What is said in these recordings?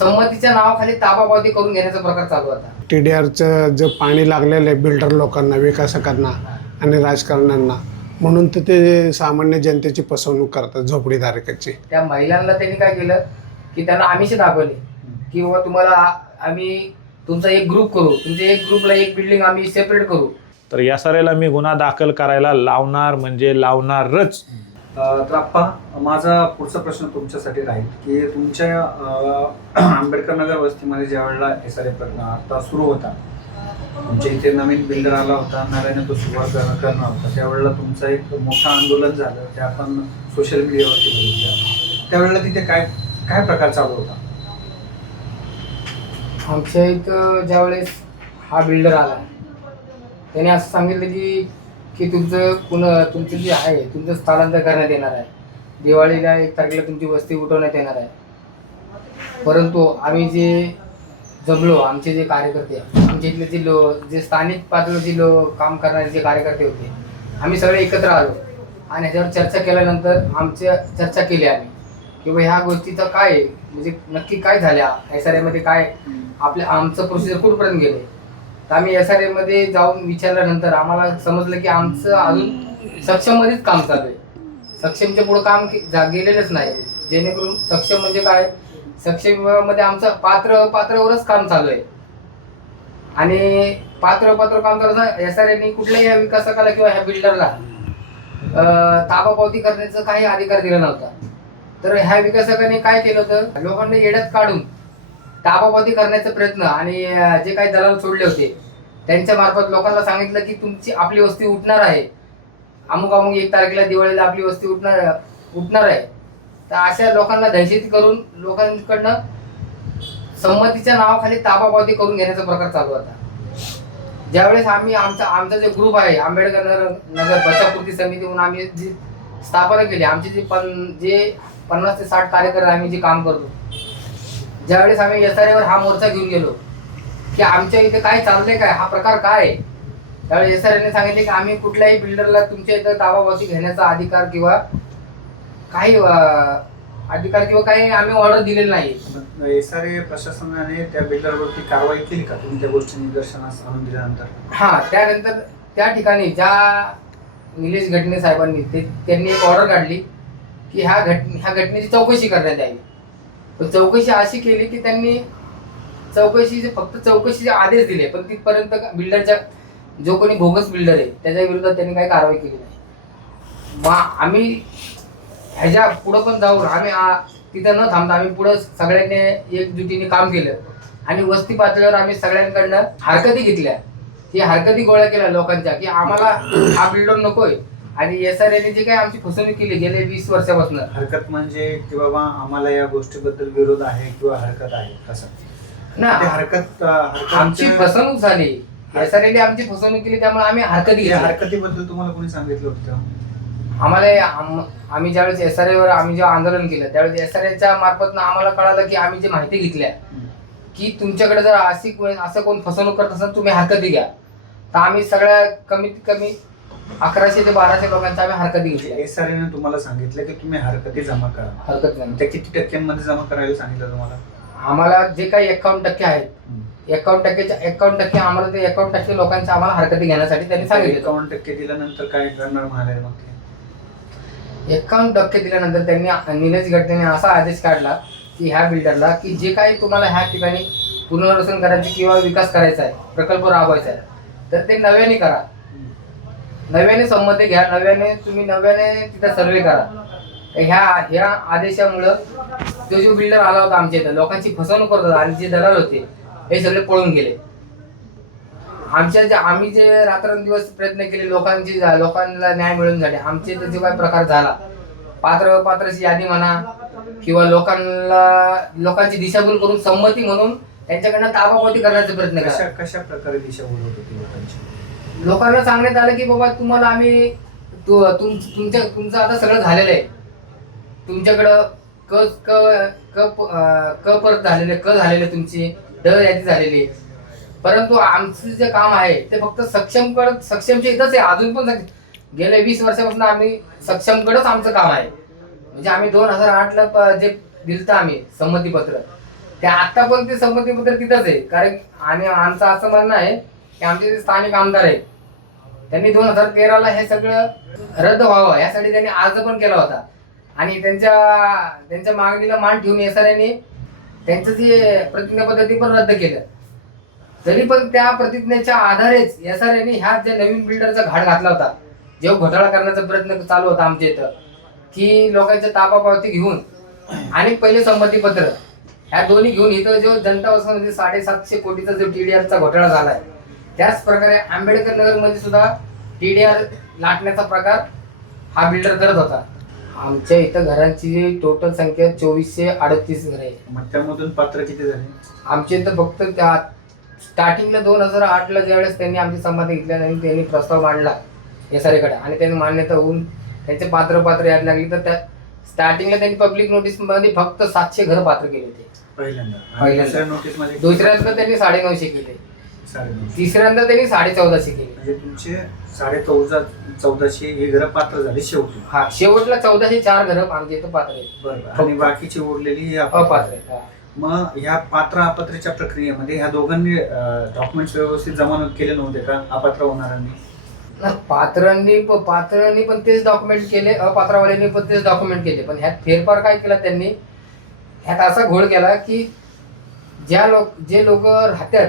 संमतीच्या नावाखाली ताबापावती करून घेण्याचा प्रकार चालू होता. TDRचं जे पाणी लागलेलं आहे बिल्डर लोकांना, विकासकांना आणि राजकारण्यांना, म्हणून तर ते सामान्य जनतेची फसवणूक करतात, झोपडीधारकाची. त्या महिलांना त्यांनी काय केलं की त्यांना आमिष दाखवले की बाबा तुम्हाला आम्ही तुमचा एक ग्रुप करू, तुमच्या एक ग्रुपला एक बिल्डिंग आम्ही सेपरेट करू. तर या साऱ्याला मी गुन्हा दाखल करायला लावणार म्हणजे लावणारच. तर आप्पा, माझा पुढचा प्रश्न तुमच्यासाठी राहील की तुमच्या आंबेडकर नगर वस्तीमध्ये ज्या वेळेला SRA प्रकरण आता सुरू होता, तुमच्या इथे नवीन बिल्डर आला होता, नव्याने तो सुरुवात करणार होता, त्यावेळेला तुमचं एक मोठं आंदोलन झालं, ते आपण सोशल मीडियावरती बघितलं. त्यावेळेला तिथे काय काय प्रकार चालू होता? आमच्या इथं ज्यावेळेस हा बिल्डर आला त्याने असं सांगितलं की तुमचं जे आहे तुमचं स्थलांतर करण्यात येणार आहे, दिवाळीला 1 तारखेला तुमची वस्ती उठवण्यात येणार आहे. परंतु आम्ही जे जमलो, आमचे जे कार्यकर्ते, आमच्या इथले जे स्थानिक पातळीवर काम करणारे जे कार्यकर्ते होते, आम्ही सगळे एकत्र आलो आणि ह्याच्यावर चर्चा केल्यानंतर चर्चा केली आम्ही की ह्या गोष्टीचं काय आहे, म्हणजे नक्की काय झाल्या, SRA मध्ये काय आमचं प्रोसिजर कुठपर्यंत गेले. तर आम्ही SRA मध्ये जाऊन विचारल्यानंतर आम्हाला समजलं की आमचं अजून सक्षममध्येच काम चालू आहे. सक्षमच्या पुढं काम गेलेलंच नाही. जेणेकरून सक्षम म्हणजे काय, सक्षम विभागामध्ये आमचं पात्रावरच काम चालू आहे आणि पात्र काम चालू असं SRA कुठल्याही ह्या विकासकाला किंवा ह्या बिल्डरला ताबापावती करण्याचा काही अधिकार दिला नव्हता. तर ह्या विकासकाने काय केलं होतं, लोकांना येड्यात काढून ताबापावती करण्याचा प्रयत्न आणि जे काही दलाल सोडले होते त्यांच्या मार्फत लोकांना सांगितलं की आपली वस्ती उठणार आहे, अमुक 1 तारखेला दिवाळीला आपली वस्ती उठणार आहे. तर अशा लोकांना दहशती करून लोकांकडनं संमतीच्या नावाखाली ताबापावती करून घेण्याचा प्रकार चालू होता. ज्यावेळेस आम्ही आमचा जो ग्रुप आहे आंबेडकर नगर बचावपूर्ती समिती म्हणून आम्ही जी स्थापना केली, आमचे जे 50 ते 60 कार्यकर्ते आम्ही जे काम करतो, ज्यावेळेस आम्ही SRA वर हा मोर्चा घेऊन गेलो की आमच्या इथे काय चाललंय, काय हा प्रकार काय आहे, त्यावेळेस SRA ने सांगितले की आम्ही कुठल्याही बिल्डरला तुमच्या इथं ताबापावती घेण्याचा अधिकार किंवा काही आम्ही ऑर्डर दिलेली नाही. SRA प्रशासनाने त्या बिल्डरवरती कारवाई केली का तुम्ही त्या गोष्टी निदर्शनास आणून दिल्यानंतर? त्यानंतर त्या ठिकाणी ज्या निलेश घटने साहेबांनी त्यांनी एक ऑर्डर काढली की ह्या घटनेची चौकशी करण्यात यावी. पण चौकशी अशी केली की त्यांनी फक्त चौकशीचे आदेश दिले, पण तिथपर्यंत बिल्डरच्या जो कोणी बोगस बिल्डर आहे त्याच्या विरोधात त्यांनी काही कारवाई केली नाही. आम्ही ह्याच्या पुढं पण जाऊन आम्ही तिथं न थांबता आम्ही पुढं सगळ्यांनी एकजुटीने काम केलं आणि वस्ती पातळीवर आम्ही सगळ्यांकडनं हरकती घेतल्या. ही हरकती गोळा केल्या लोकांच्या की आम्हाला हा बिल्डर नकोय आणि SRA ने जे काही आमची फसवणूक केली गेले 20 वर्षापासून. हरकत म्हणजे की बाबा आम्हाला या गोष्टीबद्दल विरोध आहे किंवा हरकत आहे कसं ना, हरकत आमची फसवणूक झाली, SRA ने आमची फसवणूक केली, त्यामुळे आम्ही हरकती घेतल्या. हरकतीबद्दल तुम्हाला कोणी सांगितलं होतं? आम्ही ज्यावेळेस SRA वर आम्ही जेव्हा आंदोलन केलं त्यावेळेस SRAच्या मार्फत आम्हाला कळालं की आम्ही जी माहिती घेतल्या की तुमच्याकडे जर असं कोण फसवणूक करत असेल तुम्ही हरकती घ्या. तर आम्ही सगळ्या कमीत कमी 1100 ते 1200 लोकांच्या आम्ही हरकती घेतल्या. SRA ने तुम्हाला सांगितलं की तुम्ही हरकती जमा करा. हरकत नाही. त्या किती टक्क्यांमध्ये जमा करायला सांगितलं तुम्हाला? आम्हाला जे काही 51% आहेत, 51% आम्हाला ते 51% लोकांच्या आम्हाला हरकती घेण्यासाठी त्यांनी सांगितलं. 51% दिल्यानंतर काय करणार म्हणाले? मग 51% दिल्यानंतर त्यांनी निलेश घटनेने असा आदेश काढला की ह्या बिल्डरला की जे काही तुम्हाला ह्या ठिकाणी पुनर्वसन करायचे किंवा विकास करायचा आहे, प्रकल्प राबवायचा आहे, तर ते नव्याने करा, नव्याने संमती घ्या, नव्याने तिथं सर्वे करा. ह्या आदेशामुळं जो बिल्डर आला होता आमच्या इथं लोकांची फसवणूक करत होता आणि जे दलाल होते हे सगळे पळून गेले. आम्ही जे रात्रंदिवस प्रयत्न केले लोकांना न्याय मिळवून झाले. आमचे इथं जो काही प्रकार झाला, पात्राची यादी म्हणा किंवा लोकांची दिशाभूल करून संमती म्हणून त्यांच्याकडनं ताबापावती करण्याचा प्रयत्न केला. कशा प्रकारे दिशाभूल होत होती लोकांची? लोकांना सांगण्यात आलं की बाबा तुम्हाला आम्ही तुमचं आता सगळं झालेलं आहे, तुमच्याकडं क परत झालेले, क झालेले, तुमची ड यादी झालेली, परंतु आमचं जे काम आहे ते फक्त सक्षमच्या इथंच आहे. अजून पण गेल्या 20 वर्षापासून आम्ही सक्षमकडेच आमचं काम आहे. म्हणजे आम्ही 2008ला जे दिलतं आम्ही संमतीपत्र ते आता पण ते संमतीपत्र तिथंच आहे. कारण आणि आमचं असं म्हणणं आहे की आमचे जे स्थानिक आमदार आहेत त्यांनी 2013ला हे सगळं रद्द व्हावं यासाठी त्यांनी अर्ज पण केला होता आणि त्यांच्या मागणीला मान ठेवून SRA त्यांचं जे प्रतिज्ञापत्र ते पण रद्द केलं. तरी पण त्या प्रतिज्ञेच्या आधारेच SRA ह्या ज्या नवीन बिल्डरचा घाट घातला होता, जेव्हा घोटाळा करण्याचा प्रयत्न चालू होता आमच्या इथं, की लोकांच्या ताबापावती घेऊन आणि पहिले संमतीपत्र ह्या दोन्ही घेऊन इथं जो जनता वसतीमध्ये 750 कोटीचा जो TDRचा घोटाळा झालाय, त्याच प्रकारे आंबेडकर नगर मध्ये सुद्धा TDR लाटण्याचा प्रकार हा बिल्डर करत होता. आमच्या इथं घरांची जी टोटल संख्या 2438 घरे आहे. मग त्यामधून पात्र किती झाले? आमच्या इथं फक्त स्टार्टिंगला 2008ला ज्यावेळेस त्यांनी आमची संमती घेतल्यानंतर त्यांनी प्रस्ताव मांडला SRA कडे आणि त्यांनी मान्यता होऊन त्यांचे पात्र याद लागली, तर त्या स्टार्टिंगला त्यांनी पब्लिक नोटीस मध्ये फक्त 700 घर पात्र केले होते पहिल्यांदा. नोटीस मध्ये दुसऱ्यांदा त्यांनी 950 केले, 950. तिसऱ्यांदा त्यांनी 1450 केले. म्हणजे तुमचे 1450 हे घर पात्र झाले शेवटी. हा, शेवटला 1404 घर आमच्या इथं पात्र आहेत. बरोबर. आणि बाकीची उरलेली ही अपात्र आहेत. हा. मग ह्या पात्र अपात्रच्या प्रक्रियेमध्ये ह्या दोघांनी डॉक्युमेंट्स व्यवस्थित जमा केले नव्हते का अपात्र होणाऱ्यांनी? पात्रांनी पण तेच डॉक्युमेंट केले, अपात्रवाल्यांनी पण तेच डॉक्युमेंट केले. पण ह्यात फेरफार काय केला त्यांनी, ह्यात असा घोळ केला की जे लोक राहतात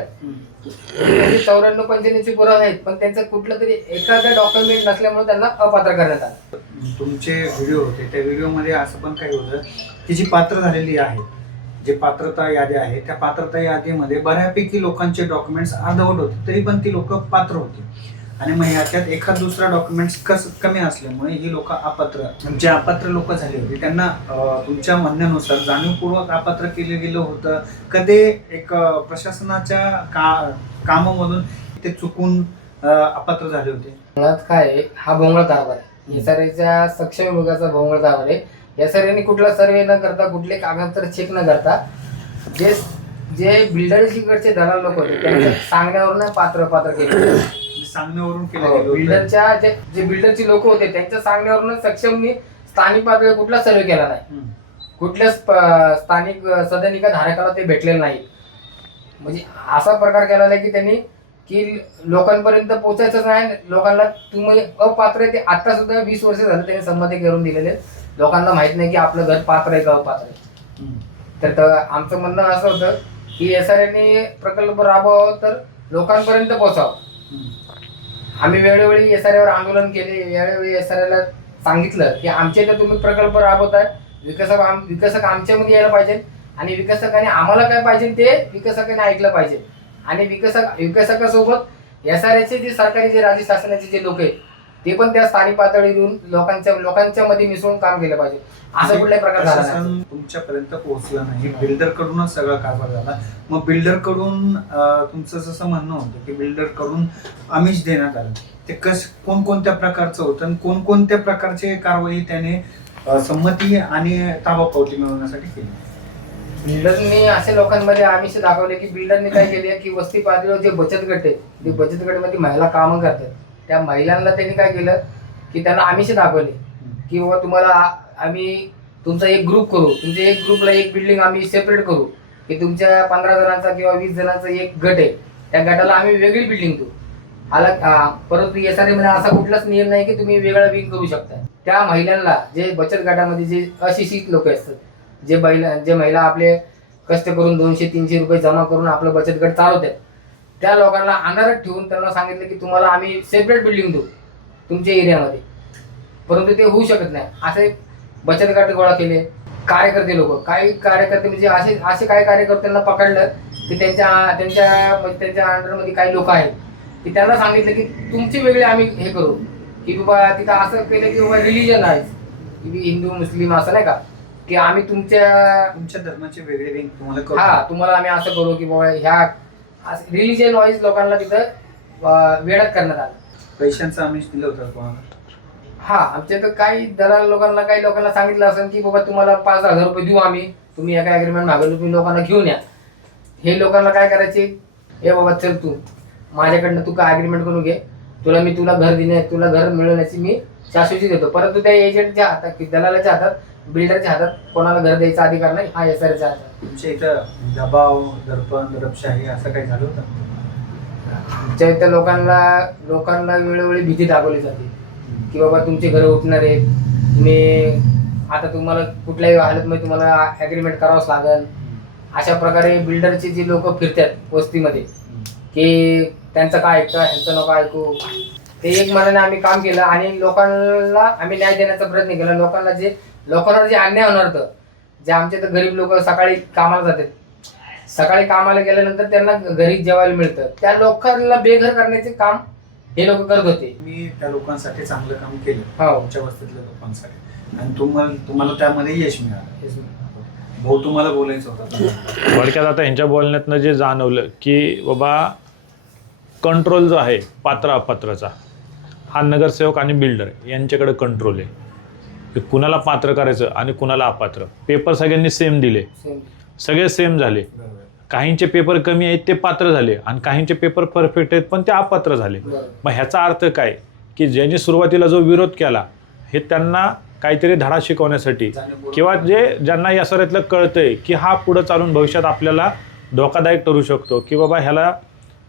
94-95 पुरावे आहेत, पण त्यांचं कुठलं तरी एखादा डॉक्युमेंट नसल्यामुळे त्यांना अपात्र करण्यात आलं. तुमचे व्हिडिओ होते, त्या व्हिडिओमध्ये असं पण काही होतं की जी पात्र झालेली आहे, जे पात्रता यादी आहे, त्या पात्रता यादीमध्ये बऱ्यापैकी लोकांचे डॉक्युमेंट्स अर्धवट होते, तरी पण ती लोक पात्र होती. आणि मग ह्याच्यात एखाद दुसरा डॉक्युमेंट्स कमी असल्यामुळे ही लोक अपात्र, जे अपात्र लोक झाली होती त्यांना तुमच्या म्हणण्यानुसार जाणीवपूर्वक अपात्र केलं गेलं होतं का ते एक प्रशासनाच्या कामामधून ते चुकून अपात्र झाले होते? मुळात काय, हा भोंगळ कारभार आहे. SRAच्या सक्षम विभागाचा भोंगळ कारभार आहे. SRAने कुठला सर्वे न करता, कुठले कागदपत्र चेक न करता, जे बिल्डरकडचे दलाल लोक होते त्यांच्या सांगण्यावरून पात्र केले. सांगण्यावरून केलं गेलं. बिल्डरच्या जे बिल्डरची लोक होते त्यांच्या सांगण्यावरून सक्षमनी स्थानिक पातळीवर कुठला सर्वे केला नाही, कुठल्याच स्थानिक सदनिका धारकाला ते भेटलेलं नाही. म्हणजे असा प्रकार केलेला आहे की त्यांनी की लोकांपर्यंत पोहोचायचंच नाही. लोकांना तुम्ही अपात्र आहे ते आता सुद्धा 20 वर्ष झालं त्यांनी संमती करून दिलेले, लोकांना माहित नाही की आपलं घर पात्र आहे का अपात्र आहे. तर आमचं म्हणणं असं होतं की SRAने प्रकल्प राबवावा तर लोकांपर्यंत पोहोचावं. आम्ही वेळोवेळी SRAवर आंदोलन केले, वेळोवेळी SRAला सांगितलं की आमच्या इथं तुम्ही प्रकल्प राबवताय, विकसक आमच्यामध्ये यायला पाहिजे आणि विकसकाने आम्हाला काय पाहिजे ते विकसकाने ऐकलं पाहिजे. आणि विकसकासोबत SRAचे जे सरकारी जे राज्य शासनाचे जे लोक आहेत ते पण त्या स्थानिक पातळीवरून लोकांच्या मध्ये मिसळून काम केलं पाहिजे. असं कुठल्याही प्रकार झाला नाही. तुमच्यापर्यंत पोहोचला नाही, बिल्डर कडूनच सगळा कारभार झाला. मग बिल्डर कडून तुमचं जसं म्हणणं होतं की बिल्डर कडून आमिष देण्यात आलं, ते कोणकोणत्या प्रकारचं होतं आणि कोणकोणत्या प्रकारचे कारवाई त्याने संमती आणि ताबापावती मिळवण्यासाठी केली? बिल्डरनी अशा लोकांमध्ये आमिष दाखवले की बिल्डरने काय केले की वस्ती पातळीवर जे बचत गट आहेत, ते बचत गटामध्ये महिला कामं करतात, त्या महिलांना त्यांनी काय केलं की त्यांना आमिष दाखवले की बाबा तुम्हाला आम्ही तुमचा एक ग्रुप करू, तुमच्या एक ग्रुपला एक बिल्डिंग आम्ही सेपरेट करू की तुमच्या 15 जणांचा किंवा 20 जणांचा एक गट आहे, त्या गटाला आम्ही वेगळी बिल्डिंग देऊ. परंतु SRA मध्ये असा कुठलाच नियम नाही की तुम्ही वेगळा विंग करू शकता. त्या महिलांना, जे बचत गटामध्ये जे अशिक्षित लोक असतात, जे महिला आपले कष्ट करून 200-300 रुपये जमा करून आपलं बचत गट चालवतात, त्या लोकांना अंधारात ठेवून त्यांना सांगितलं की तुम्हाला आम्ही सेपरेट बिल्डिंग देऊ तुमच्या एरियामध्ये. परंतु ते होऊ शकत नाही. असे बचत गट गोळा केले. कार्यकर्ते लोक, काही कार्यकर्ते म्हणजे असे काही कार्यकर्त्यांना पकडलं की त्यांच्या अंडरमध्ये काही लोक आहेत की त्यांना सांगितलं की तुमची वेगळी आम्ही हे करू, की बाबा तिथं असं केलं की बाबा रिलीजन आहे की हिंदू मुस्लिम असं नाही का, की आम्ही तुमच्या धर्माचे वेगळे विंग तुम्हाला हा तुम्हाला आम्ही असं करू की बाबा ह्या रिलीजन वाईज लोकांना तिथं वेळात करण्यात आलं. पैशांचं आमिष दिलं होतं कोणाला? हा, आमच्या तर काही दलाल लोकांना, काही लोकांना सांगितलं असेल की बाबा तुम्हाला 5,000 रुपये देऊ आम्ही, तुम्ही एका अग्रीमेंट मागवलं, तुम्ही लोकांना घेऊन या. हे लोकांना काय करायचे, ए बाबा चल तू माझ्याकडनं तू काय अग्रीमेंट करून घे, तुला घर मिळवण्याची मी शाश्वती देतो. परंतु त्या एजंटच्या हातात, दलालाच्या हातात बिल्डरच्या हातात कोणाला घर द्यायचा अधिकार नाही, हा SRAच्या हातात. तुमच्या इथं दबाव, दडपण, दडपशाही असं काही झालं होतं? आमच्या इथं लोकांना वेळोवेळी भीती दाखवली जाते की बाबा तुमचे घर उठणार आहेत, तुम्ही आता तुम्हाला कुठल्याही हालतमध्ये तुम्हाला ॲग्रीमेंट करावंच लागेल. अशा प्रकारे बिल्डरचे जी लोक फिरतात वस्तीमध्ये की त्यांचं काय ऐकतं, ह्यांचं नको ऐकू. ते एक मनाने आम्ही काम केलं आणि लोकांना आम्ही न्याय देण्याचा प्रयत्न केला. लोकांवर जे अन्याय होणार होतं, जे आमच्या इथं गरीब लोक सकाळी कामाला जातात, सकाळी कामाला गेल्यानंतर त्यांना घरी जेवायला मिळतं, त्या लोकांना बेघर करण्याचे काम हे लोक करत होते. मी त्या लोकांसाठी चांगलं काम केलं, हो. तुमच्या वस्तीतल्या लोकांसाठी, आणि तुम्हाला त्यामध्ये यश मिळालं. भाऊ, तुम्हाला बोलायचं होतं. थोडक्यात आता यांच्या बोलण्यातनं जे जाणवलं की बाबा कंट्रोल जो आहे पात्र अपात्रचा, हा नगरसेवक आणि बिल्डर यांच्याकडे कंट्रोल आहे की कुणाला पात्र करायचं आणि कुणाला अपात्र. पेपर सगळ्यांनी सेम दिले, सगळे सेम झाले. काहींचे पेपर कमी आहेत ते पात्र झाले आणि काहींचे पेपर परफेक्ट आहेत पण ते अपात्र झाले. मग ह्याचा अर्थ काय की ज्यांनी सुरुवातीला जो विरोध केला हे त्यांना काहीतरी धडा शिकवण्यासाठी, किंवा ज्यांना या सऱ्यातलं कळतंय की हा पुढं चालून भविष्यात आपल्याला धोकादायक ठरू शकतो की बाबा ह्याला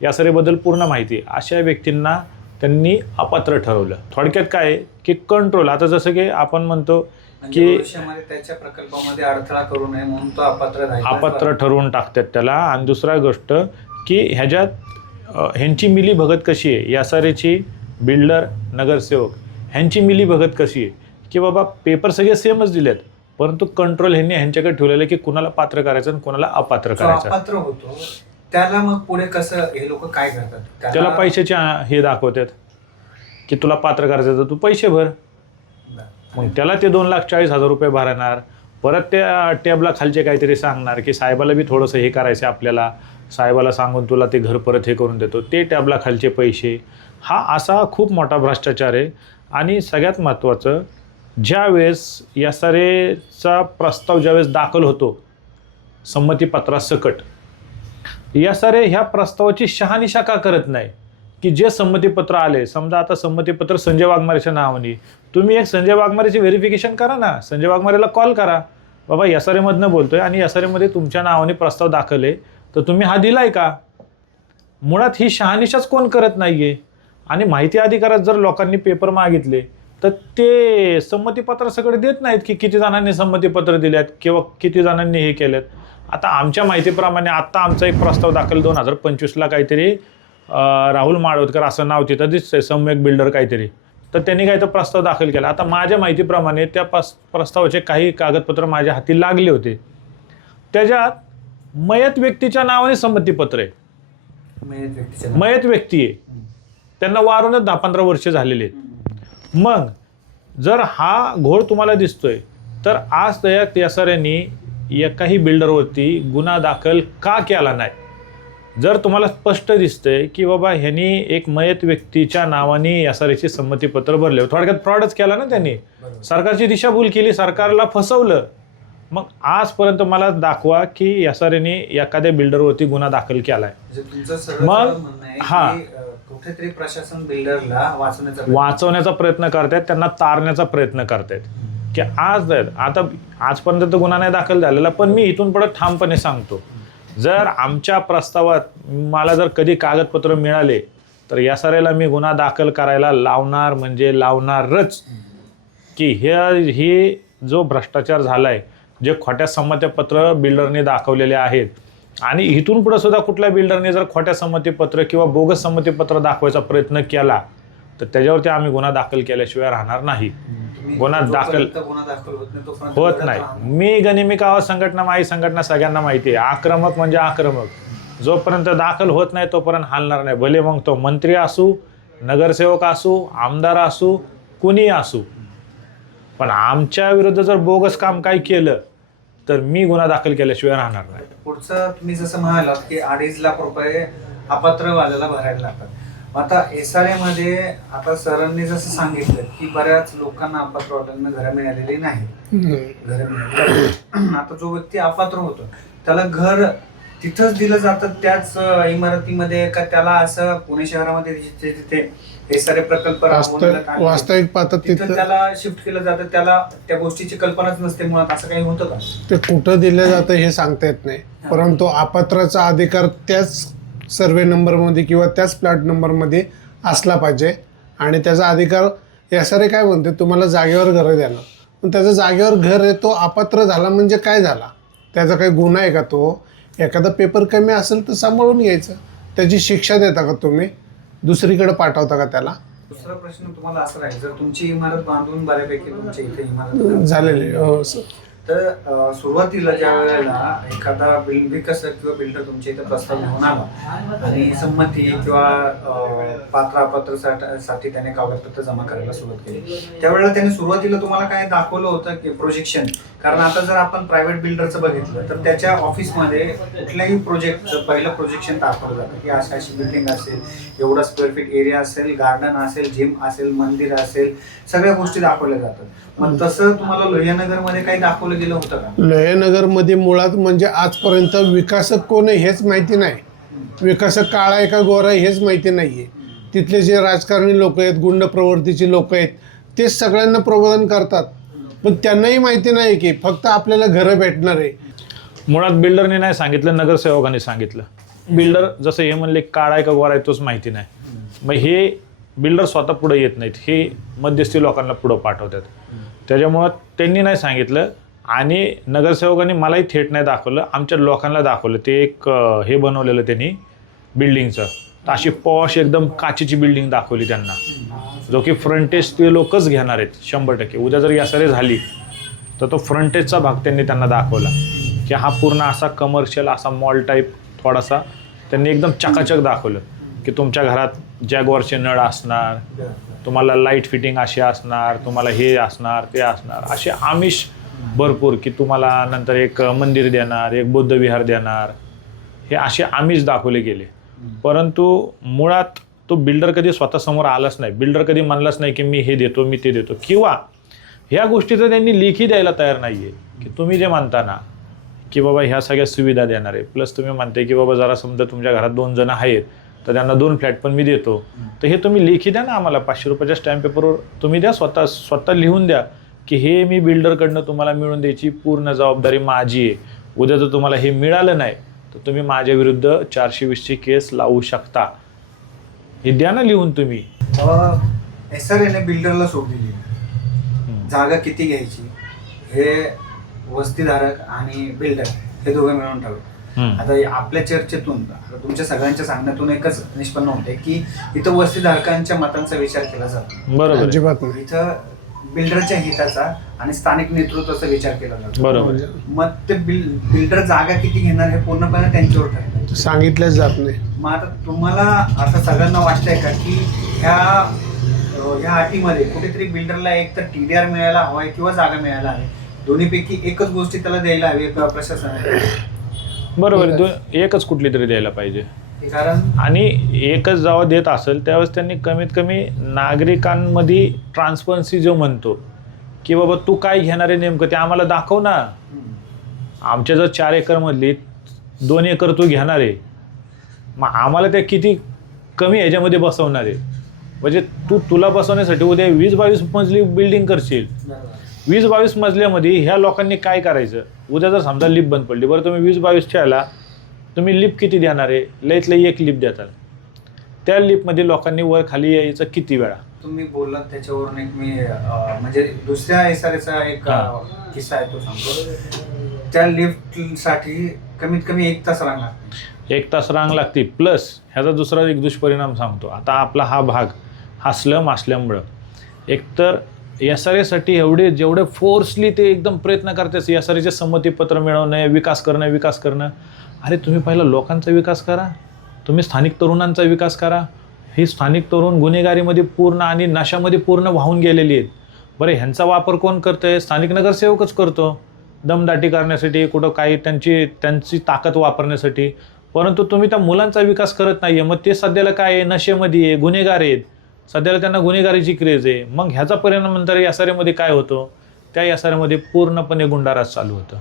या सरेबद्दल पूर्ण माहिती, अशा व्यक्तींना त्यांनी अपात्र ठरवलं. थोडक्यात काय की कंट्रोल. आता जसं की आपण म्हणतो की त्याच्या प्रकल्पामध्ये अडथळा करू नये म्हणून तो अपात्र ठरवून टाकतात त्याला. आणि दुसरा गोष्ट की ह्याच्यात ह्यांची मिलीभगत कशी आहे, या सरेची बिल्डर नगरसेवक ह्यांची मिलीभगत कशी आहे की बाबा पेपर सगळे सेमच दिलेत परंतु कंट्रोल ह्यांनी ह्यांच्याकडे ठेवलेलं की कुणाला पात्र करायचं आणि कुणाला अपात्र करायचं. अपात्र होतो त्याला मग पुढे कसं हे लोक काय करतात, त्याला पैशाचे हे दाखवतात की तुला पात्र करायचं तर तू पैसे भर. मग त्याला ते 2,40,000 रुपये भरणार. परत त्या टॅबला खालचे काहीतरी सांगणार की साहेबाला बी थोडंसं हे करायचं आपल्याला, साहेबाला सांगून तुला ते घर परत हे करून देतो, ते टॅबला खालचे पैसे. हा असा खूप मोठा भ्रष्टाचार आहे. आणि सगळ्यात महत्त्वाचं, ज्यावेळेस या सरेचा प्रस्ताव ज्यावेळेस दाखल होतो संमतीपत्रासकट, या सरे ह्या प्रस्तावाची शहानिशा का करत नाही की जे संमतीपत्र आले, समजा आता संमतीपत्र संजय वाघमारेच्या नावाने, तुम्ही एक संजय वाघमारेची व्हेरिफिकेशन करा ना, संजय वाघमारेला कॉल करा, बाबा या सरेमधनं बोलतोय आणि या सरेमध्ये तुमच्या नावाने प्रस्ताव दाखल आहे तर तुम्ही हा दिलाय का. मुळात ही शहानिशाच कोण करत नाहीये. आणि माहिती अधिकारात जर लोकांनी पेपर मागितले तर ते संमतीपत्र सगळे देत नाहीत की किती जणांनी संमतीपत्र दिल्यात किंवा किती जणांनी हे केलेत. आता आमच्या माहितीप्रमाणे आत्ता आमचा एक प्रस्ताव दाखल 2025ला काहीतरी राहुल माळवदकर असं नाव तिथं दिसतंय, सम्यक बिल्डर काहीतरी, तर त्यांनी काही तर प्रस्ताव दाखल केला. आता माझ्या माहितीप्रमाणे त्या प्रस्तावाचे काही कागदपत्र माझ्या हाती लागले होते, त्याच्यात मयत व्यक्तीच्या नावाने संमतीपत्र आहे. मयत व्यक्ती आहे, त्यांना वारूनच 10-15 वर्ष झालेले आहेत. मग जर हा घोळ तुम्हाला दिसतोय तर आज त्या सऱ्यांनी एकाही बिल्डरवरती गुन्हा दाखल का केला नाही. जर तुम्हाला स्पष्ट दिसतंय की बाबा ह्यांनी एक मयत व्यक्तीच्या नावाने या सरेचे संमतीपत्र भरले, थोडक्यात फ्रॉडच केला ना त्यांनी, सरकारची दिशाभूल केली, सरकारला फसवलं. मग आजपर्यंत मला दाखवा की या सरेने एखाद्या बिल्डरवरती गुन्हा दाखल केलाय. मग हा कुठेतरी प्रशासन बिल्डरला वाचवण्याचा प्रयत्न करतायत, त्यांना तारण्याचा प्रयत्न करतायत की आजपर्यंत तर गुन्हा नाही दाखल झालेला. पण मी इथून पुढे ठामपणे सांगतो, जर आमच्या प्रस्तावात मला जर कधी कागदपत्र मिळाले तर या सरेला मी गुन्हा दाखल करायला लावणार म्हणजे लावणारच. की हे जो भ्रष्टाचार झालाय, जे खोट्या संमतीपत्र बिल्डरने दाखवलेले आहेत, आणि इथून पुढे सुद्धा कुठल्या बिल्डरने जर खोट्या संमतीपत्र किंवा बोगस संमतीपत्र दाखवायचा प्रयत्न केला तर त्याच्यावरती आम्ही गुन्हा दाखल केल्याशिवाय राहणार नाही. गुन्हा दाखल होत नाही. मी गनिमी आवाज संघटना, माझी संघटना सगळ्यांना माहिती आहे, आक्रमक म्हणजे आक्रमक. जोपर्यंत दाखल होत नाही तोपर्यंत हालणार नाही. भले मग तो मंत्री असू, नगरसेवक असू, आमदार असू, कुणी असू. पण आमच्या विरुद्ध जर बोगस काम काही केलं तर मी गुन्हा दाखल केल्याशिवाय राहणार नाही. पुढचं तुम्ही जसं म्हणालात की 2.5 लाख रुपये अपात्रवाल्याला भरायला लागतात. आता SRA मध्ये आता सरांनी जसं सांगितलं की बऱ्याच लोकांना अपात्रवाल्यांना घरं मिळालेली नाही. आता जो व्यक्ती अपात्र होतो त्याला घर तिथंच दिलं जातं त्याच इमारतीमध्ये का त्याला असं पुणे शहरामध्ये तिथे हे सारे प्रकल्प राबवण्यात आले, वास्तविक पाहता तिथं तिथं त्याला शिफ्ट केलं जातं, त्याला त्या गोष्टीची कल्पनाच नसते मुळात, असं काही होतं का? ते कुठं दिलं जातं हे सांगता येत नाही, परंतु अपात्राचा अधिकार त्याच सर्वे नंबरमध्ये किंवा त्याच प्लॅट नंबरमध्ये असला पाहिजे. आणि त्याचा अधिकार या सारे काय म्हणते, तुम्हाला जागेवर घरं देणार, पण त्याचं जागेवर घर आहे तो अपात्र झाला म्हणजे काय झाला, त्याचा काही गुन्हा आहे का? तो एखादा पेपर कमी असेल तर सांभाळून घ्यायचं, त्याची शिक्षा देता का तुम्ही, दुसरीकडे पाठवता का त्याला? दुसरा प्रश्न तुम्हाला असं राहील, जर तुमची इमारत बांधून बऱ्यापैकी तुमच्या इथे इमारत झालेली तर सुरुवातीला ज्या वेळेला एखादा विकसक किंवा बिल्डर तुमच्या इथे प्रस्ताव घेऊन आला आणि संमती किंवा पात्र अपात्र साठी त्याने कागदपत्र जमा करायला सुरुवात केली, त्यावेळेला त्याने सुरुवातीला तुम्हाला काय दाखवलं होतं की प्रोजेक्शन? कारण आता जर आपण प्रायव्हेट बिल्डरचं बघितलं तर त्याच्या ऑफिसमध्ये कुठल्याही प्रोजेक्टचं पहिलं प्रोजेक्शन दाखवलं जातं की अशी अशी बिल्डिंग असेल, एवढा स्क्वेअर फीट एरिया असेल, गार्डन असेल, जिम असेल, मंदिर असेल, सगळ्या गोष्टी दाखवल्या जातात. मग तसं तुम्हाला लोहियानगरमध्ये काही दाखवलं गेलं होतं का? लोहियानगरमध्ये मुळात म्हणजे आजपर्यंत विकासक कोण आहे हेच माहिती नाही, विकासक काळा आहे का गोरा आहे हेच माहिती नाही आहे. तिथले जे राजकारणी लोक आहेत, गुंड प्रवृत्तीची लोक आहेत, ते सगळ्यांना प्रबोधन करतात, पण त्यांनाही माहिती नाही की फक्त आपल्याला घरं भेटणार आहे. मुळात बिल्डरने नाही सांगितलं, नगरसेवकांनी सांगितलं. बिल्डर जसं हे म्हणले काळा आहे का गोरा आहे तोच माहिती नाही. मग हे बिल्डर स्वतः पुढे येत नाहीत, हे मध्यस्थी लोकांना पुढं पाठवतात. त्याच्यामुळं त्यांनी नाही सांगितलं आणि नगरसेवकांनी मलाही थेट नाही दाखवलं, आमच्या लोकांना दाखवलं. ते एक हे बनवलेलं त्यांनी बिल्डिंगचं, तर अशी पॉश एकदम काचेची बिल्डिंग दाखवली त्यांना, जो की फ्रंटेज ते लोकच घेणार आहेत 100%. उद्या जर यासरे झाली तर तो फ्रंटेजचा भाग त्यांनी त्यांना दाखवला की हा पूर्ण असा कमर्शियल असा मॉल टाईप थोडासा त्यांनी एकदम चकाचक दाखवलं की तुमच्या घरात जॅगवॉरचे नळ असणार, तुम्हाला लाईट फिटिंग अशी असणार, तुम्हाला हे असणार ते असणार, असे आमिष भरपूर, की तुम्हाला नंतर एक मंदिर देणार, एक बुद्ध विहार देणार, हे असे आमिष दाखवले गेले. परंतु मुळात तो बिल्डर कधी स्वतः समोर आलाच नाही, बिल्डर कधी म्हणलाच नाही की मी हे देतो मी ते देतो, किंवा ह्या गोष्टीचं त्यांनी लेखी द्यायला तयार नाही आहे. की तुम्ही जे म्हणता ना की बाबा ह्या सगळ्या सुविधा देणार आहे, प्लस तुम्ही म्हणते की बाबा जरा समजा तुमच्या घरात 2 जण आहेत तर त्यांना 2 फ्लॅट पण मी देतो, तर हे तुम्ही लेखी द्या ना आम्हाला, 500 रुपयाच्या स्टॅम्प पेपरवर तुम्ही द्या, स्वतः लिहून द्या की हे मी बिल्डरकडनं तुम्हाला मिळून द्यायची पूर्ण जबाबदारी माझी आहे. उद्या जर तुम्हाला हे मिळालं नाही तर तुम्ही माझ्या विरुद्ध 420ची केस लावू शकता, हे द्या ना लिहून तुम्ही. SRA बिल्डरला सूट दिली, जागा किती घ्यायची हे वस्तीधारक आणि बिल्डर हे दोघे मिळून ठरवलं. आता आपल्या चर्चेतून तुमच्या सगळ्यांच्या सांगण्यातून एकच निष्पन्न होते की इथं वस्तीधारकांच्या मतांचा विचार केला जातो, बरोबर, अजिबात नाही. इथं बिल्डरच्या हिताचा आणि स्थानिक नेतृत्वाचा विचार केला जातो. बरोबर. मग ते बिल्डर जागा किती घेणार हे पूर्णपणे त्यांच्यावर ठरलं, सांगितलंच जात नाही. मग आता तुम्हाला असं सगळ्यांना वाटतंय का की ह्या अटीमध्ये कुठेतरी बिल्डरला एक तर TDR मिळायला हवाय किंवा जागा मिळायला हवी, दोन्हीपैकी एकच गोष्टी त्याला द्यायला हवी प्रशासनाने? बरोबर, एकच कुठली तरी द्यायला पाहिजे. कारण आणि एकच जेव्हा देत असेल त्यावेळेस त्यांनी कमीत कमी नागरिकांमध्ये ट्रान्सपरन्सी जो म्हणतो की बाबा तू काय घेणार आहे नेमकं ते आम्हाला दाखव ना. आमच्या जर 4 एकरमधली 2 एकर तू घेणार आहे, मग आम्हाला त्या किती कमी ह्याच्यामध्ये बसवणार आहे. म्हणजे तुला बसवण्यासाठी उद्या 20-22 मजली बिल्डिंग करशील, 20-22 मजल्यामध्ये ह्या लोकांनी काय करायचं? उद्या जर समजा लिफ्ट बंद पडली, बरं तुम्ही 20-22 ठेवायला तुम्ही लिफ्ट किती देणार आहे? लईत लई एक लिफ्ट देताल, त्या लिफ्टमध्ये लोकांनी वर खाली यायचं किती वेळा? तुम्ही बोललात त्याच्यावरून एक मी म्हणजे दुसऱ्या SRAचा एक किस्सा आहे तो सांगतो. त्या लिफ्टसाठी कमीत कमी 1 तास रांग लागते. 1 तास रांग लागते. प्लस ह्याचा दुसरा एक दुष्परिणाम सांगतो. आता आपला हा भाग हा स्लम असल्यामुळं एकतर SRAसाठी जेवढे फोर्सली ते एकदम प्रयत्न करतात SRAचे संमतीपत्र मिळवणे, विकास करणं. अरे तुम्ही पहिला लोकांचा विकास करा, तुम्ही स्थानिक तरुणांचा विकास करा. हे स्थानिक तरुण गुन्हेगारीमध्ये पूर्ण आणि नशामध्ये पूर्ण वाहून गेलेली आहेत. बरं, ह्यांचा वापर कोण करतं आहे? स्थानिक नगरसेवकच करतो, दमदाटी करण्यासाठी, कुठं काही त्यांची ताकद वापरण्यासाठी. परंतु तुम्ही त्या मुलांचा विकास करत नाही आहे. मग ते सध्याला काय आहे? नशेमध्ये आहे, गुन्हेगार आहेत, सध्याला त्यांना गुन्हेगारीची क्रेज आहे. मग ह्याचा परिणाम नंतर SRAमध्ये काय होतो? त्या SRAमध्ये पूर्णपणे गुंडाराज चालू होतं.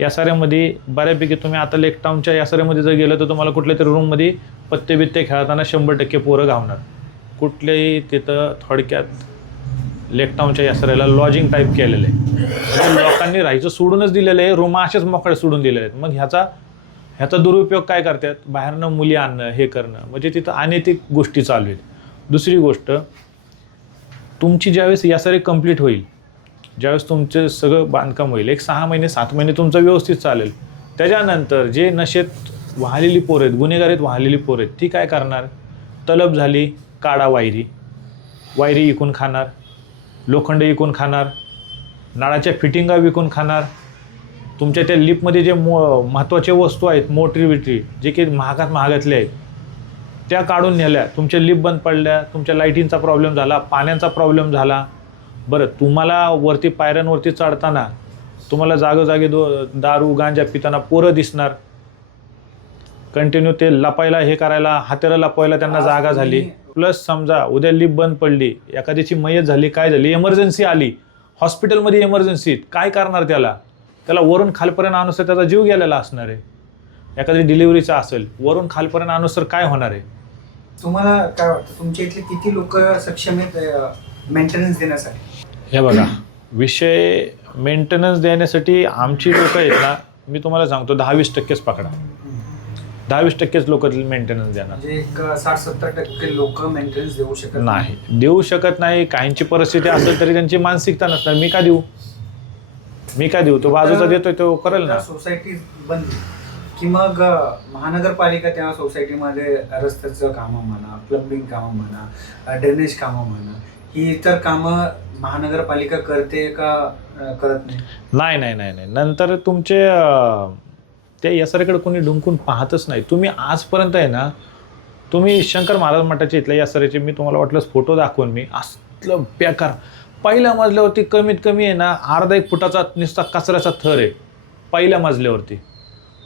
यासाऱ्यामध्ये बऱ्यापैकी तुम्ही आता लेक टाऊनच्या यासाऱ्यामध्ये जर गेलं तर तुम्हाला कुठल्या तरी रूममध्ये पत्ते बित्ते खेळताना 100% पोरं घावणार. कुठल्याही तिथं थोडक्यात लेक टाऊनच्या यासाऱ्याला लॉजिंग टाईप केलेलं आहे. म्हणजे लोकांनी राहायचं सोडूनच दिलेलं आहे, रूम असेच मोकळे सोडून दिलेले आहेत. मग ह्याचा दुरुपयोग काय करतात, बाहेरनं मुली आणणं, हे करणं, म्हणजे तिथं अनैतिक गोष्टी चालू आहेत. दुसरी गोष्ट, तुमची ज्यावेळेस यासारे कंप्लीट होईल, ज्यावेळेस तुमचं सगळं बांधकाम होईल, एक 6 महिने 7 महिने तुमचं व्यवस्थित चालेल. त्याच्यानंतर जे नशेत वाहलेली पोरं आहेत, गुन्हेगारीत वाहलेली पोरं आहेत, ती काय करणार, तलब झाली, काढा वायरी विकून खाणार, लोखंड विकून खाणार, नळाच्या फिटिंगा विकून खाणार. तुमच्या त्या लिफ्टमध्ये जे महत्त्वाचे वस्तू आहेत, मोटरी जे की महागातले आहेत, त्या काढून नेल्या. तुमच्या लिफ्ट बंद पडल्या, तुमच्या लाईटिंगचा प्रॉब्लेम झाला, पाण्याचा प्रॉब्लेम झाला. बरं, तुम्हाला वरती पायऱ्यांवरती चढताना तुम्हाला जागोजागी दारू गांजा पिताना पोरं दिसणार. कंटिन्यू ते लपायला, हे करायला, हातेरा लपवायला त्यांना जागा झाली. प्लस समजा उद्या लिफ्ट बंद पडली, एखाद्याची मयत झाली, काय झाली, इमर्जन्सी आली, हॉस्पिटलमध्ये इमर्जन्सीत काय करणार, त्याला वरून खालपर्यंत आणूसर त्याचा जीव गेलेला असणार आहे. एखादी डिलिव्हरीचा असेल, वरून खालपर्यंत आणूसर काय होणार आहे. तुम्हाला काय वाटतं, तुमच्या इथले किती लोक सक्षम आहेत मेंटेनन्स देण्यासाठी? हे बघा, विषय मेंटेनन्स देण्यासाठी आमची लोक आहेत ना, मी तुम्हाला सांगतो 10-20%च पकडा. 10-20%च लोक मेंटेनन्स देणार. म्हणजे एक 60-70% लोक मेंटेनन्स देऊ शकत नाही. काहींची परिस्थिती असेल तरी त्यांची मानसिकता नसणार. मी का देऊ, तो बाजूचा देतोय तो करेल ना. सोसायटी बंद की मग महानगरपालिका त्या सोसायटीमध्ये रस्त्याचं कामं म्हणा, प्लंबिंग कामं म्हणा, ड्रेनेज कामं म्हणा, ही इतर कामं महानगरपालिका करते का करत नाही? नाही. नंतर तुमचे ते यासाऱ्याकडे कोणी डुंकून पाहतच नाही. तुम्ही आजपर्यंत आहे ना, तुम्ही शंकर महाराज मठाचे इथल्या यासाऱ्याचे मी तुम्हाला वाटलंच फोटो दाखवून, मी असलं बेकार. पहिल्या मजल्यावरती कमीत कमी आहे ना, अर्धा 1 फुटाचा नुसता कचऱ्याचा थर आहे पहिल्या मजल्यावरती.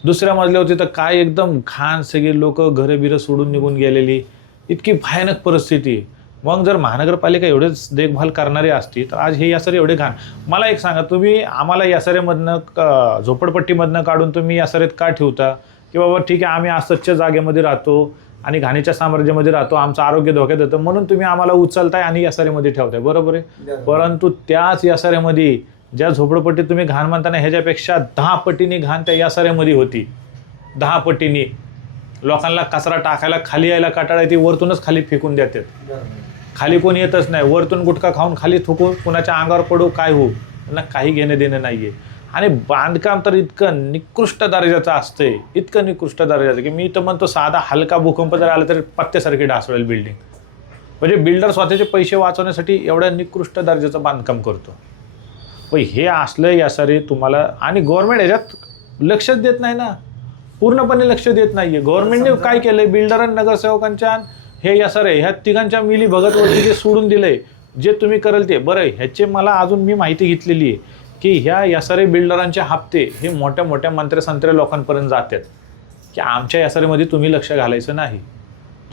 दुसऱ्या मजल्यावरती तर काय एकदम घाण, सगळे लोक घरं बिरं सोडून निघून गेलेली, इतकी भयानक परिस्थिती. मग जर महानगरपालिका एवढेच देखभाल करणारी असती तर आज हे यासारे एवढे घाण. मला एक सांगा, तुम्ही आम्हाला यासाऱ्यामधनं झोपडपट्टीमधनं काढून तुम्ही यासाऱ्यात का ठेवता, की बाबा ठीक आहे आम्ही अस्वच्छ जागेमध्ये राहतो आणि घाणीच्या साम्राज्यामध्ये राहतो, आमचं आरोग्य धोक्यात येतं म्हणून तुम्ही आम्हाला उचलताय आणि यासाऱ्यामध्ये ठेवताय, बरोबर आहे. परंतु त्याच यासाऱ्यामध्ये ज्या झोपडपट्टीत तुम्ही घाण म्हणताना ह्याच्यापेक्षा 10 पटीने घाण त्या यासाऱ्यामध्ये होती. 10 पटीने लोकांना कचरा टाकायला, खाली यायला कंटाळा येते, वरतूनच खाली फेकून देतात. खाली कोणी येतच नाही, वरतून गुटखा खाऊन खाली थुकून कुणाच्या अंगावर पडू, काय होऊ, त्यांना काही घेणं देणं नाही आहे. आणि बांधकाम तर इतकं निकृष्ट दर्जाचं असतंय, इतकं निकृष्ट दर्जाचं की मी तर म्हणतो साधा हलका भूकंप जर आला तरी पत्त्यासारखी ढासळेल बिल्डिंग. म्हणजे बिल्डर स्वतःचे पैसे वाचवण्यासाठी एवढ्या निकृष्ट दर्जाचं बांधकाम करतो. पण हे असलं यासारे तुम्हाला, आणि गव्हर्नमेंट ह्याच्यात लक्षच देत नाही ना, पूर्णपणे लक्ष देत नाही आहे. गव्हर्नमेंटने काय केलं आहे, बिल्डर आणि नगरसेवकांच्या हे यासारे ह्या तिघांच्या मिली भगतवरती जे सोडून दिलं आहे, जे तुम्ही कराल ते बरं. ह्याचे मला अजून मी माहिती घेतलेली आहे की ह्या यासारे बिल्डरांचे हप्ते हे मोठ्या मोठ्या मंत्र्या लोकांपर्यंत जातात की आमच्या यासारेमध्ये तुम्ही लक्ष घालायचं नाही.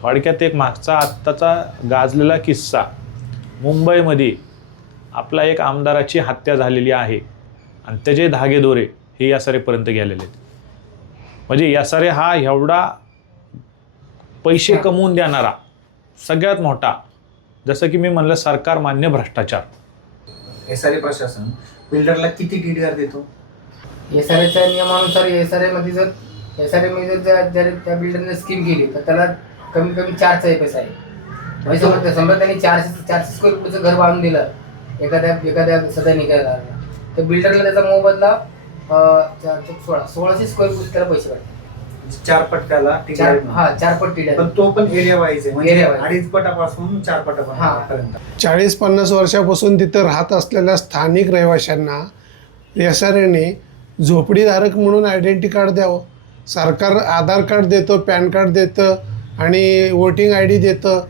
थोडक्यात एक मागचा आत्ताचा गाजलेला किस्सा, मुंबईमध्ये आपला एक आमदाराची हत्या झालेली आहे आणि त्याचे धागेदोरे हे यासारेपर्यंत गेलेले आहेत. म्हणजे यासारे हा एवढा पैसे कमवून देणारा सगळ्यात मोठा, जसं की मी म्हणलं, सरकार मान्य भ्रष्टाचार. एसआरए प्रशासन बिल्डरला किती DDR देतो? एसआरएच्या नियमानुसार एसआरएमध्ये जर त्या बिल्डरने स्कीम केली तर त्याला कमीत कमी 4चा पैसा आहे. म्हणजे समजा त्यांनी 400 स्क्वेअर फुटचं घर बांधून दिलं एखाद्या सध्या निघायला, तर बिल्डरला त्याचा मोबदला 1600 स्क्वेअर फुट त्याला पैसे वाटतात. 4 पट्ट्याला 4 पट TDR. पण तो पण एरिया वाईज आहे, म्हणजे Area wise. 2.5 पटापासून 4 पटापर्यंत. 40-50 वर्षापासून तिथं राहत असलेल्या स्थानिक रहिवाशांना एसआरएने झोपडीधारक म्हणून आयडेंटिटी कार्ड द्यावं. सरकार आधार कार्ड देतं, पॅन कार्ड देतं आणि वोटिंग ID देतं,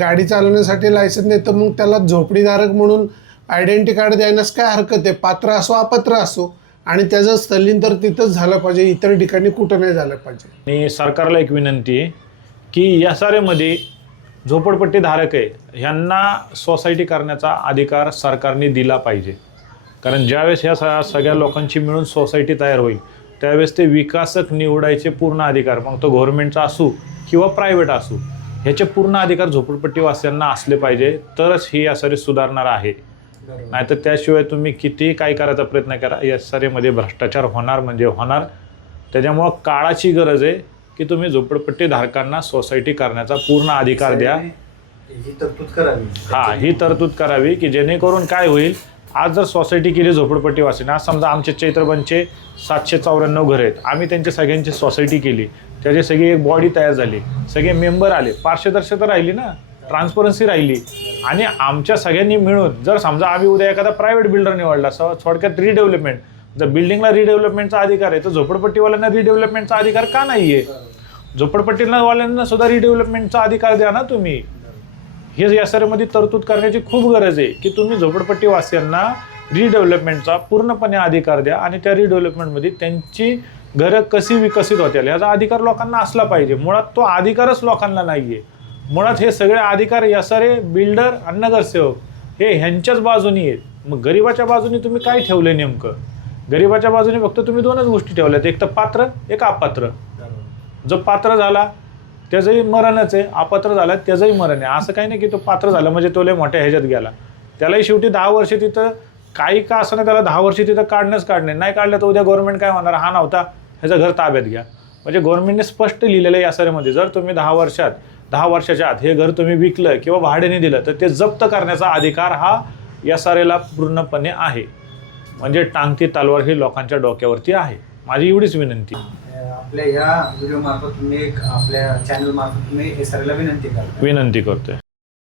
गाडी चालवण्यासाठी लायसन्स देतं. मग त्याला झोपडीधारक म्हणून आयडेंटिटी कार्ड द्यायलाच काय हरकत आहे, पात्र असो अपात्र असो. आणि त्याचं स्थलांतर तिथंच झालं पाहिजे, इतर ठिकाणी कुठं नाही झालं पाहिजे. आणि सरकारला एक विनंती आहे की यासारेमध्ये झोपडपट्टी धारक आहे ह्यांना सोसायटी करण्याचा अधिकार सरकारने दिला पाहिजे. कारण ज्यावेळेस ह्या सगळ्या लोकांची मिळून सोसायटी तयार होईल त्यावेळेस ते विकासक निवडायचे पूर्ण अधिकार, मग तो गव्हर्नमेंटचा असू किंवा प्रायव्हेट असू, ह्याचे पूर्ण अधिकार झोपडपट्टीवासियांना असले पाहिजे, तरच ही एस आर ए सुधारणार आहे. नाहीतर त्याशिवाय तुम्ही कितीही काय करायचा प्रयत्न करा, एस आर एमध्ये भ्रष्टाचार होणार म्हणजे होणार. त्याच्यामुळं काळाची गरज आहे की तुम्ही झोपडपट्टी धारकांना सोसायटी करण्याचा पूर्ण अधिकार द्या. ही तरतूद करावी. ही तरतूद करावी की जेणेकरून काय होईल, आज जर सोसायटी केली झोपडपट्टीवासींना, आज समजा आमचे चैत्रबनचे 794 घर आहेत, आम्ही त्यांच्या सगळ्यांची सोसायटी केली, त्याची सगळी एक बॉडी तयार झाली, सगळे मेंबर आले, पारदर्शकता राहिली ना, ट्रान्सपरन्सी राहिली. आणि आमच्या सगळ्यांनी मिळून जर समजा आम्ही उद्या एखादा प्रायव्हेट बिल्डर निवडला, थोडक्यात रिडेव्हलपमेंट, जर बिल्डिंगला रिडेव्हलपमेंटचा अधिकार आहे तर झोपडपट्टीवाल्यांना रिडेव्हलपमेंटचा अधिकार का नाही आहे? झोपडपट्टीवाल्यांना सुद्धा रिडेव्हलपमेंटचा अधिकार द्या ना तुम्ही. हे एस आर एमध्ये तरतूद करण्याची खूप गरज आहे की तुम्ही झोपडपट्टीवासियांना रिडेव्हलपमेंटचा पूर्णपणे अधिकार द्या आणि त्या रिडेव्हलपमेंटमध्ये त्यांची घरं कशी विकसित होतील याचा अधिकार लोकांना असला पाहिजे. मुळात तो अधिकारच लोकांना नाही आहे. मुळात हे सगळे अधिकार एस आर ए, बिल्डर आणि नगरसेवक हे ह्यांच्याच बाजूनी आहेत. मग गरिबाच्या बाजूने तुम्ही काय ठेवलं नेमकं? गरिबाच्या बाजूने फक्त तुम्ही दोनच गोष्टी ठेवल्यात, एक तर पात्र, एक अपात्र. जो पात्र झाला त्याचंही मरणच आहे, अपात्र झाला त्याचंही मरण आहे. असं काही नाही की तो पात्र झाला म्हणजे तो लय मोठ्या ह्याच्यात गेला. त्यालाही शेवटी 10 वर्ष तिथं काही का असं नाही, त्याला 10 वर्ष तिथं काढणे नाही काढलं तर उद्या गव्हर्नमेंट काय म्हणणार, हा नव्हता ह्याचं घर ताब्यात घ्या. म्हणजे गव्हर्नमेंटने स्पष्ट लिहिलेलं आहे या एसआरएमध्ये, जर तुम्ही 10 वर्षाच्या आत हे घर तुम्ही विकलं किंवा भाड्याने दिलं तर ते जप्त करण्याचा अधिकार हा एसआरएला पूर्णपणे आहे. म्हणजे टांगती तलवार ही लोकांच्या डोक्यावरती आहे. माझी एवढीच विनंती. आपल्या ह्या व्हिडिओ मार्फत तुम्ही आपल्या चॅनल मार्फत तुम्ही एसआरएला विनंती करा. विनंती करतोय.